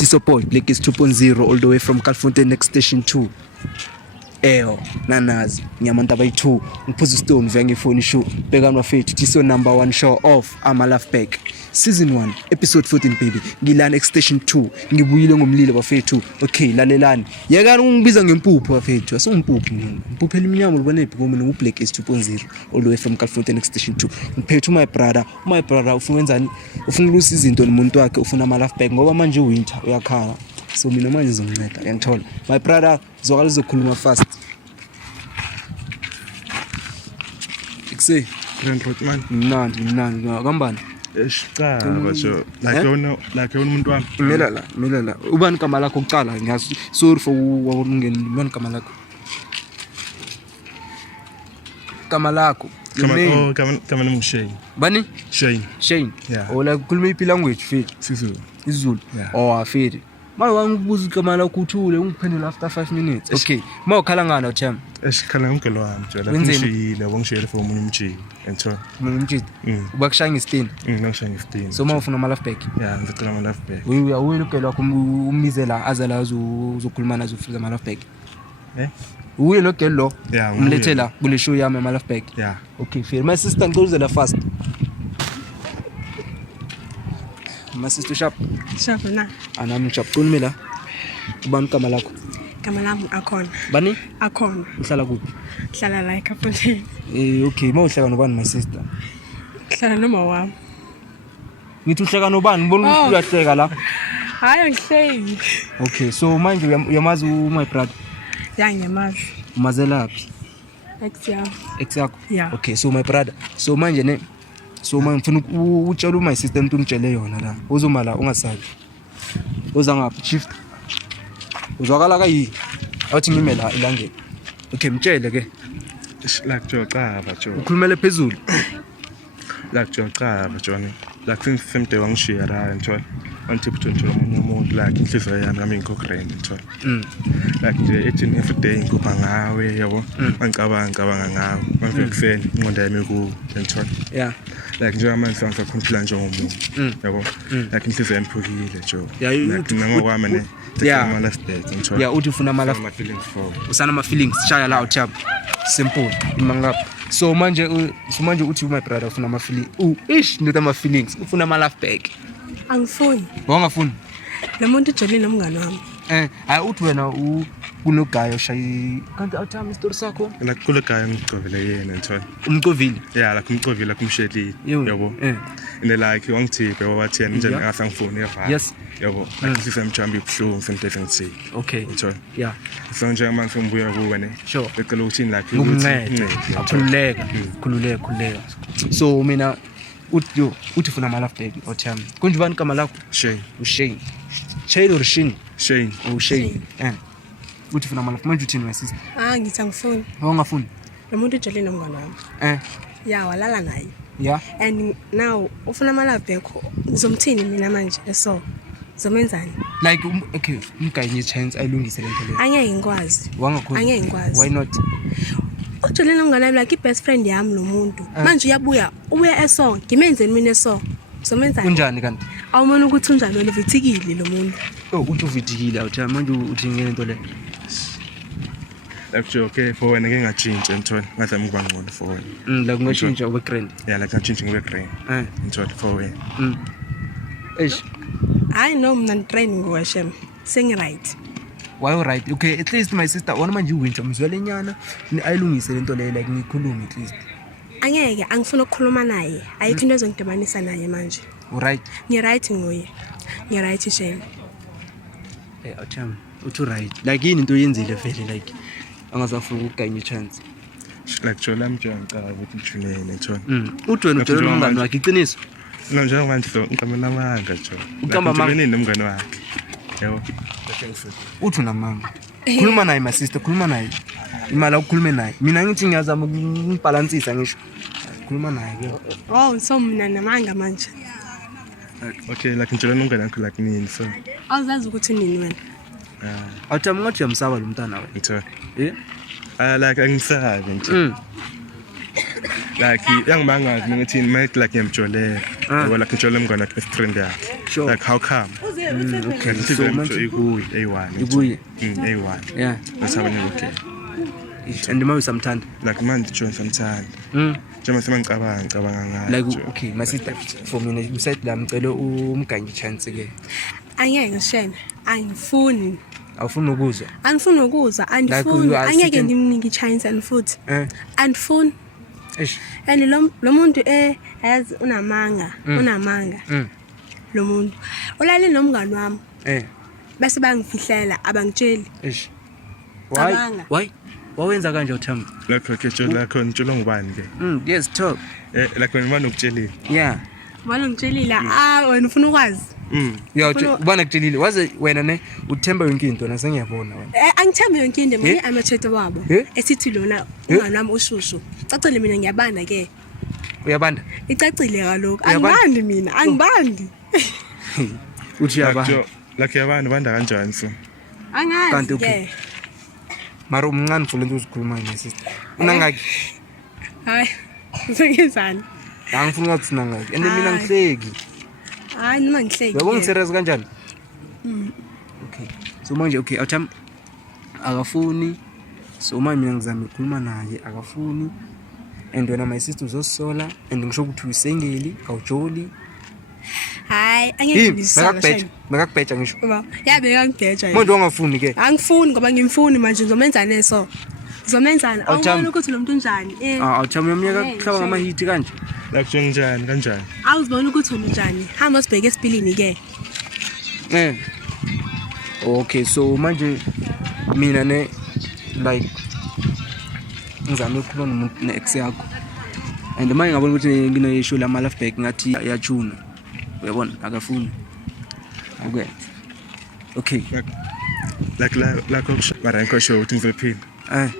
Tisopoy, Blake is 2.0 all the way from Calfontaine next station 2. Nanazi, Nyamantaba 2, Mpuzu Stone, Vengi Phone Show, Begano Fate, Tiso number 1 show of Amalaf Pack. Season 1, episode 14 baby. Ngilana next station 2. Ngibuyile ngomlilo bafethu. Okay, lalelani. Yekani ungibiza ngempuphu bafethu. Asungimpuphu mina. Impuphu eliminyama libona ephi ngoba uBlack is 2.0 all the way from Calfontaine next station 2. Ngiphethe my brother. My brother ufuna wenzani? Ufuna ulusa izinto nomuntu wakhe ufuna Amalaf Pack ngoba manje winter uyakhala. So mina manje ngizomnceda ngiyanthola. My brother zokala uzokhuluma fast. Ikuse Grand Rotman. Mnandi ngakambani? Cha basho like umuntu wami. Milala. Ubani igama lakho kucala ngiyazi. Sorry for ukungena. Ubani igama lakho? Igama lakho. Kama Shane. Bani? Shane. Yeah. Ola kukhuluma iphi language fit? Isizulu. Afiti. Manje wangibuza igama lakho uthule ungiphendula after 5 minutes. Okay. Mawukhala ngana uThemba? Esikhala umgelo wami njalo ngishiyile wangishiyele for umunye umjiki entho. Umjiki. Ubakushaya ngesitini? Ngishaya ngesitini. So mawufuna Amalaf Pack? Yeah, ngicela Amalaf Pack. Uyawela ugelo wakho umbizela azala uzokhuluma nazo ufika Amalaf Pack. Uye lo gelo umlethela kule show yami Amalaf Pack. Yeah. Okay, fair. My sister ngizozela fast. My sister sharp na. Anami sharp kunimela. Ubani igama lakho? Igama lami Akhona. Bani? Akhona. Uhlala kuphi? Ngihlala la eCalfontaine. Okay, mawuhleka nobani my sister? Ngihlala noma wami. Ngithi uhleka nobani? Ngibona uyahleka la. Hayi angihleki. Okay, so manje uyamazi my brother? Ya ngiyamazi. Umazelaphi? Ex yakho. Yeah. Okay, so my brother. So manje ngifuna utshela my sister into ungitshele yona la. Uzoma la ungasabi. Uza ngapha shift. Uzwakala kayi. Awuthi ngime la elangeni. Okay, mtshele ke. La kujoca bajo. Ukhulumele phezulu. La kujoca bajoni. La kusemde wangishiya la ntshona. Anti potential umuntu la inhliziyo yami nami ngikogrand ntshona. Like nje ethi every day ngikupha ngawe yabo. Ngicabanga ngawe. Manje kuseni inqondo yami ku ntshona. Yeah. Like nje manje sangakhompila njengomuntu. Yabo. Like inhliziyo yami phukile jo. Yeah, ngokwami ne. Yeah. ntshona. Yeah, uthi ufuna Amalaf feelings for. Usana ama feelings shaya la uThemba. Simple. Imangapha. So manje uthi my brother ufuna ama feelings. Ndoda ama feelings. Ufuna Amalaf Pack. Angifuni. Wangafuni? Lo muntu ujolile nomngane wami. Hayi uthi wena kunogayo shayi kanti awuthama isitori sakho? La kule gaya ngicovile yena ntshona. Umcovile? Yeah, la kumcovile kumshelile. Yabo. And like wangithipe wathi yena njani ngasangifuni yava. Yes. Yabo. Sisemjambi ubhlungu ngifuna ngithi. Okay. Ntshona. Yeah. So nje manje ngimbuya kuwe ne. Sure. Becela ukuthi like khululeka. So mina uthi ufuna Amalaf Pack uThemba. Kunje bani igama lakho? Shane. Shane. Shane or Shane? Shane. Shane. Uthi ufuna Amalaf manje uthini my sister? Ngithi angifuni. Wangafuni? Lo muntu ujolile nomngane wami. Yeah, walala naye. Yeah. And now ufuna Amalaf Pack ngizomthini mina manje eso. Zomenzani? Like okay, ngikanye chance ayilungise lento le. Angeke ngikwazi. Wangakhona? Angeke ngikwazi. Why not? Ujolile nomngane wami like ibest friend yami lo muntu. Manje ubuya eso. Ngimenzeni mina eso. Zomenzani? Kunjani kanti? Awumona ukuthi unjani lo vithikile lo muntu. Uthi uvithikile uThemba manje uthi ngento le. Like okay for wena ngeke ngachintshe ntshona ngazama ukuba ngcono for wena. La kungashintsha ube grand. Yeah, like ngachintshe ngibe grand. Ntshona for wena. I know mina training ngowashem. Sing right. Why you right? Okay, at least my sister wona manje uwinter mzwele nyana ayilungise lento le like ngikhulume at least. Angeke angifuna ukukhuluma naye. Ayikho into ezongidibanisa naye manje. Right. Ngi right nguye. Ngi right Shane. Uthemba uthi right. Like yini into yenzile vele like angazafuna ukuganya chance. Like jola mjanga ukuthi ujulene ntshona. Uthi wena ujolile nomngane wakhe iqiniso. No njengoba manje so ngiqamba amanga jo. Uqamba amanga nini nomngane wakhe. Yebo. Uthi unamanga. Khuluma naye my sister, khuluma naye. Imali ukukhuluma naye. Mina ngithi ngiyazama ukubalansisa ngisho. Khuluma naye ke. So mina namanga manje. Okay, like ngitshela nomngane wakhe like nini so. Awuzazi ukuthi nini wena? Awuthama ngathi uyamsaba lo mntana wena. Ngitho. Like angisabi nje. Like yangimangazi ngithini might like ngiyamjoleka. Yabo like ngitshela umngane wakhe best friend yakhe. Like how come? Okay, so so manje ikuyi A1 ikuye. A1 Yeah. nasabanye okay And manje usamthanda. like manje John samthanda Mm. njengoba semangicabanga ngayo Like John. okay, my sister for mina beside la ngicela umganye chance ke. Angeke shena. Angifuni. Awufuni ukuzwa. Angifuni ukuzwa, you andifuni. are Angeke sitting- ndimnike chance and futhi. Eh. Andifuni. Eish. And lo muntu yazi unamanga, unamanga. Lo muntu. Ulale nomngani wami. Bese bangifihlela abangitsheli. Eish. Cabanga. Why? Wawenza kanje uThemba? Lakho ke John lakho ngitshela ngubani ke Yes, talk. like wena manje ukutshelile Yeah. Wena ngitshelile wena ufuna ukwazi. Yeah, Ufuna- ubana kutshelile. Waze wena ne uThemba yonke into na sengiyabona wena. Angithembi yonke into mina Eh? amathethe wabo. Eh? Esithi lona umngani wami ushushu. Cacile mina ngiyabanda ke. Uyabanda? Icacile kaloku. Uyabanda? Angibandi mina, angibandi. Uthi uyabanda. like yabantu banda kanjani so Angazi Kanti okay. ke. Mara umncane for lento uzikhuluma nje sister. Unangaki? Hayi. Ngizani? Angifuni ukuthi unangaki. And mina Hayi. ngihleki. Hayi noma ngihleki. Yabo ngiserious kanjani? Okay. So manje okay, awutham akafuni. So manje mina ngizama ukukhuluma naye akafuni. And wena my sister uzosola and ngisho ukuthi uyisengeli, awujoli. Hayi, angeke ngisola. Makakubheja ngisho. Ngoba yabe ngangibheja. Manje ungafuni ke. Angifuni ngoba ngimfuni manje ngizomenzana eso. Ngizomenzana. Awubona ukuthi lo muntu unjani? Awutham uyamnyaka Yeah, kuhlaba ngama hit kanje. like njani kanjani Awuzibona ukuthi wena unjani? Hamba sibheke esipilini ke. Okay, so manje mina ne like ngizama ukukhuluma nomuntu nex yakho. And manje ngabona ukuthi ngineshow lama life back ngathi iyachuna. Uyabona akafuni. Okay. like lakho baranko show uthi ngizophila Hayi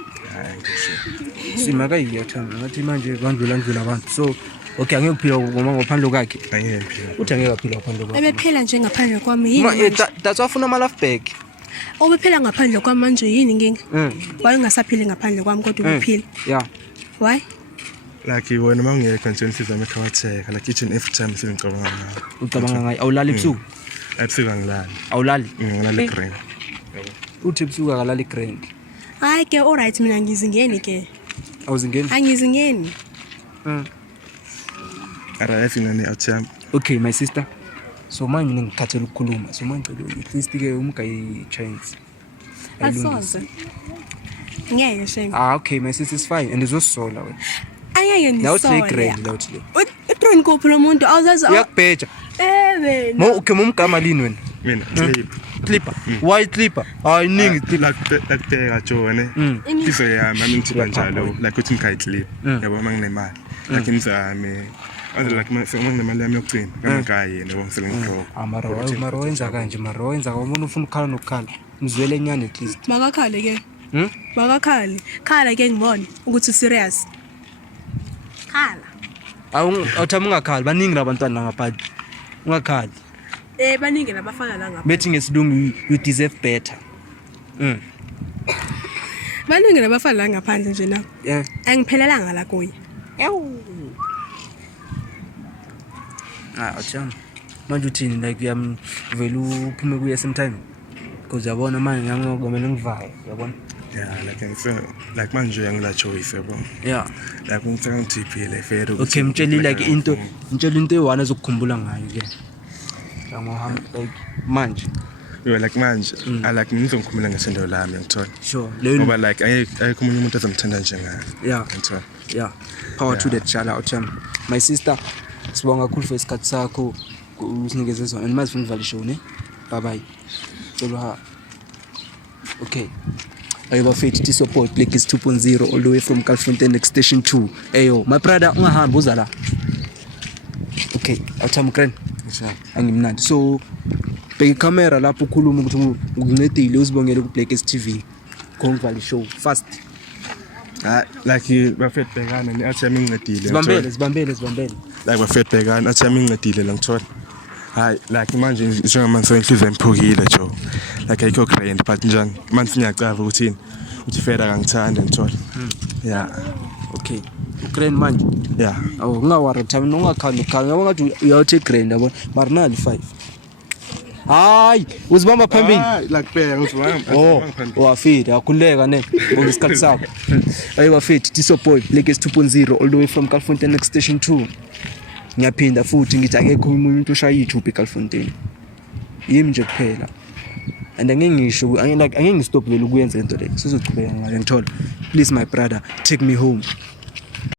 simaka iyathanda ngathi manje bandlula abantu. So okay angeke kuphila ngoma ngaphandle kwakhe. angephi Uthi angeke aphila ngaphandle kwakhe. Ebephela nje ngaphandle kwami yini? manje? That's wafuna ama life back. Obephela ngaphandle kwami manje yini inkinga? Why ungasaphili ngaphandle kwami kodwa uphila? Yeah. Why? like wena mawungekho nje nisizame ekhawatheka like each and every time sengicabanga ngayo Ucabanga ngayo awulali ebusuku? ebusuku angilali Awulali? ngilala egreen Uthi ebusuku akalali grand. Hayi ke alright mina ngizingeni ke. Awuzingeni? Angizingeni. ara efingane atham Okay my sister. So manje mina ngikhathela ukukhuluma. So manje at least ke umgayi chance. Asoze. Ngeke shenge. Okay my sister is fine and izosola wena. Angeke Now it's ngisole. like grand now today. Utrain kophi lo muntu awuzazi. Uyakubheja. Wena. Okay mumgama lini wena? mina sleep Clipper. Why clipper? Iningi clipper. like John izo yami ngithi kanjalo like uthi ngikhaya sleep yabo manginemali like ngizame like manginemali yami yokugcina ngangayi yena bongisengikho Mara wenza kanje mara wenza umuntu ufuna ukukhala nokukhala. Mzwele enyane at least. Makakhale ke. Makakhale. Khala ke ngibone ukuthi serious. Khala. Awuthama ungakhali baningi labantwana ngaphandle. Ungakhali. Baningi labafana la ngapha. Bethi ngesilungu you deserve better. Baningi labafana la ngaphandle nje na. Yeah. Angiphelelanga la kuye. Awuthama. Manje uthini like vele uphume kuye sometime. Because yabona manje ngiyakumele ngivaye, yabona? yeah like like manje angila choice yabo Yeah. like ngicela ngiphile fair Okay mtsheli like into eyi-1 ezokukhumbula ngayo ke. Ngihamba like manje. like manje I like ngizongikhumbula ngesendo lami ngithola Sure. ngoba like ayikho umuntu umuntu azomthanda njengayo Yeah. ngithola Yeah. Power to that chala Awuthama. My sister sibonga kakhulu for isikhathi sakho usinikeze zona. And manje ngivale show ne. Bye bye. Tshela. Okay. Ayiba fethu ti support Black is 2.0 all the way from Calfontaine next station 2. Eyo, my brother ungahamba uza la. Okay, Awuthama grand. Angimnandi. So bheka camera lapho ukhuluma ukuthi ukuncedile uzibongele ku Black is TV. Ngivale show fast. like bafet bhekana neathi yami ngincedile Zibambele. like bafet bhekana athi yami ngincedile la ngithola hayi like manje njengamanje senhliziyo emphukile jo like ayikho grand but njani manje ngiyacava ukuthi uthi feda kangithanda ngithola yeah Okay. Grand manje. yeah Ungawari Awuthama ungakhali ngiyabona ngathi uyawuthi grand yabo. Mara nali 5. hayi uzibamba phambili like bheka oh wafida akhuleka ne ngoba isikhathi sakho ayi wafida Tiso boy Legacy 2.0 all the way from Kalifontein next station 2 ngiyaphinda futhi ngithi akekho umuntu oshaya iTube eKalifontein yimi nje kuphela and angeke ngisho angeke ngistop vele ukuyenza into le sizochubeka ngayo ngithola please my brother take me home